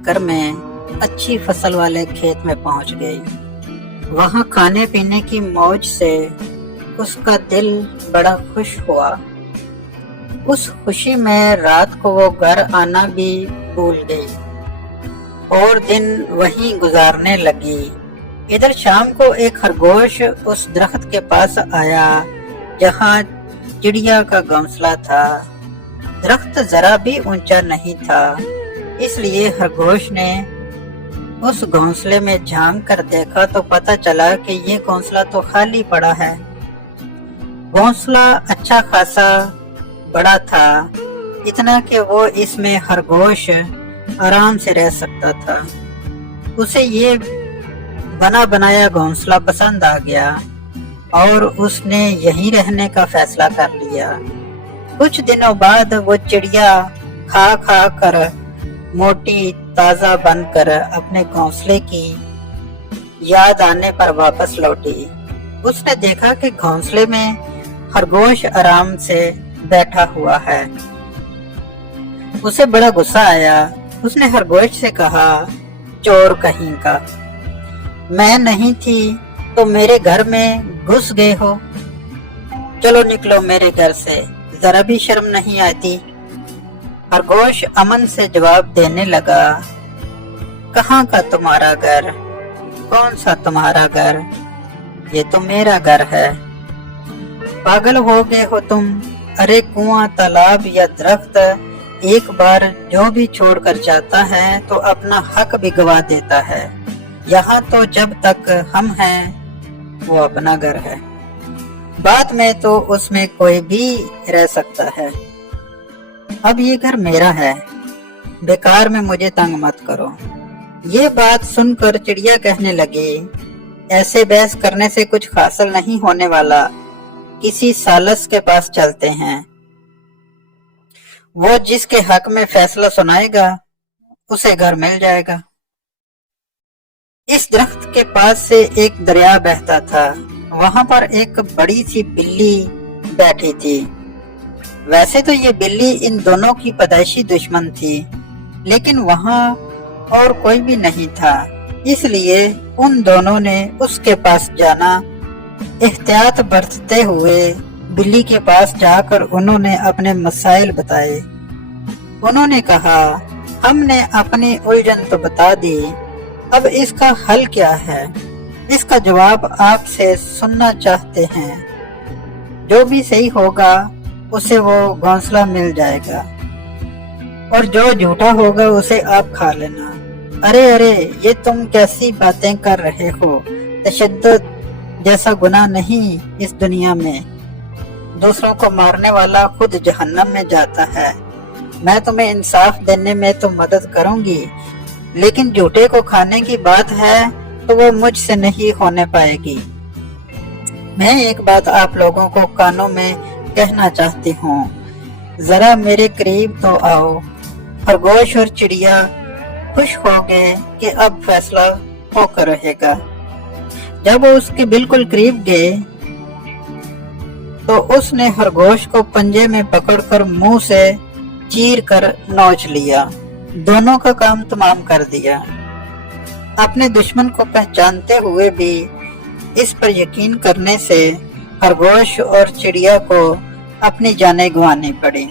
चक्कर में अच्छी फसल वाले खेत में पहुंच गई। वहां खाने पीने की मौज से उसका दिल बड़ा खुश हुआ। उस खुशी में रात को वो घर आना भी भूल गई और दिन वहीं गुजारने लगी। इधर शाम को एक खरगोश उस दरख्त के पास आया जहां चिड़िया का घोंसला था। दरख्त जरा भी ऊंचा नहीं था, इसलिए खरगोश ने उस घोंसले में झांक कर देखा तो पता चला कि ये घोंसला तो खाली पड़ा है। घोंसला अच्छा खासा बड़ा था, इतना कि वो इसमें खरगोश आराम से रह सकता था। उसे ये बना बनाया घोंसला पसंद आ गया और उसने यहीं रहने का फैसला कर लिया। कुछ दिनों बाद वो चिड़िया खा खा कर मोटी ताजा बनकर अपने घोंसले की याद आने पर वापस लौटी। उसने देखा कि घोंसले में खरगोश आराम से बैठा हुआ है। उसे बड़ा गुस्सा आया। उसने खरगोश से कहा, चोर कहीं का, मैं नहीं थी तो मेरे घर में घुस गए हो। चलो निकलो मेरे घर से, जरा भी शर्म नहीं आती। खरगोश अमन से जवाब देने लगा, कहाँ का तुम्हारा घर? कौन सा तुम्हारा घर? ये तो मेरा घर है। पागल हो गए हो तुम? अरे कुआं, तालाब या दरख्त एक बार जो भी छोड़कर जाता है तो अपना हक भी गवा देता है। यहाँ तो जब तक हम हैं वो अपना घर है, बाद में तो उसमें कोई भी रह सकता है। अब ये घर मेरा है, बेकार में मुझे तंग मत करो। ये बात सुनकर चिड़िया कहने लगी, ऐसे बहस करने से कुछ हासिल नहीं होने वाला, किसी सालस के पास चलते हैं। वो जिसके हक में फैसला सुनाएगा उसे घर मिल जाएगा। इस दरख्त के पास से एक दरिया बहता था। वहां पर एक बड़ी सी बिल्ली बैठी थी। वैसे तो ये बिल्ली इन दोनों की पैदाइशी दुश्मन थी, लेकिन वहां और कोई भी नहीं था, इसलिए उन दोनों ने उसके पास जाना। एहतियात बरतते हुए बिल्ली के पास जाकर उन्होंने अपने मसाइल बताए। उन्होंने कहा, हमने अपनी उलझन तो बता दी, अब इसका हल क्या है? इसका जवाब आपसे सुनना चाहते हैं। जो भी सही होगा उसे वो घोंसला मिल जाएगा और जो झूठा होगा उसे आप खा लेना। अरे अरे, ये तुम कैसी बातें कर रहे हो? तशद्दुद जैसा गुनाह नहीं इस दुनिया में। दूसरों को मारने वाला खुद जहन्नम में जाता है। मैं तुम्हें इंसाफ देने में तो मदद करूंगी, लेकिन झूठे को खाने की बात है तो वो मुझसे नहीं होने पाएगी। मैं एक बात आप लोगों को कानों में कहना चाहती हूँ, जरा मेरे करीब तो आओ। खरगोश और चिड़िया खुश हो गए कि अब फैसला होकर रहेगा। जब वो उसके बिल्कुल करीब गए तो उसने खरगोश को पंजे में पकड़कर मुंह से चीर कर नोच लिया। दोनों का काम तमाम कर दिया। अपने दुश्मन को पहचानते हुए भी इस पर यकीन करने से खरगोश और चिड़िया को अपनी जानें गंवानी पड़ी।